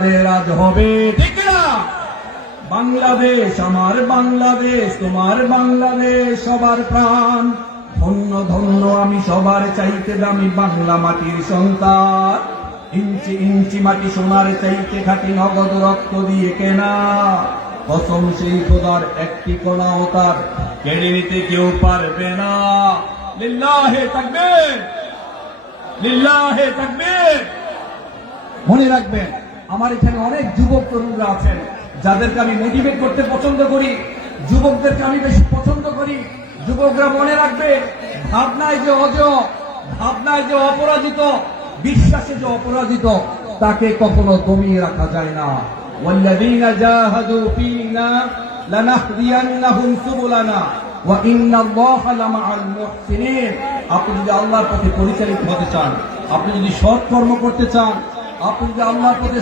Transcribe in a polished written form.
যাদের আজ হবে, ঠিক না? বাংলাদেশ আমার বাংলাদেশ, তোমার বাংলাদেশ সবার প্রাণ। ধন্য ধন্য আমি সবার চাইতে দামি বাংলা মাটির সন্তান। ইঞ্চি ইঞ্চি মাটি সোনার চাইতে খাঁটি, নগদ রক্ত দিয়ে কেনা। কসম সেই খোদার, একটি কণাও তার কেড়ে নিতে কেউ পারবে না। লিল্লাহে তাকবীর, লিল্লাহে তাকবীর। মনে রাখবেন, আমার এখানে অনেক যুবক তরুণরা আছেন যাদেরকে আমি মোটিভেট করতে পছন্দ করি, যুবকদেরকে আমি বেশি পছন্দ করি। যুবকরা মনে রাখবে, ভাবনায় যে অজয়, ভাবনায় যে অপরাজিত, বিশ্বাসে যে অপরাজিত, তাকে কখনো দমিয়ে রাখা যায় না। ওয়াল্লাযীনা জাহাদু ফীনা লানাহদিয়ান্নাহুম সুবুলানা ওয়া ইন্নাল্লাহা লামাআল মুহসিনিন। আপনি যদি আল্লাহর পথে পরিচালিত হতে চান, আপনি যদি সৎ কর্ম করতে চান, আপনি যদি আল্লাহর পথে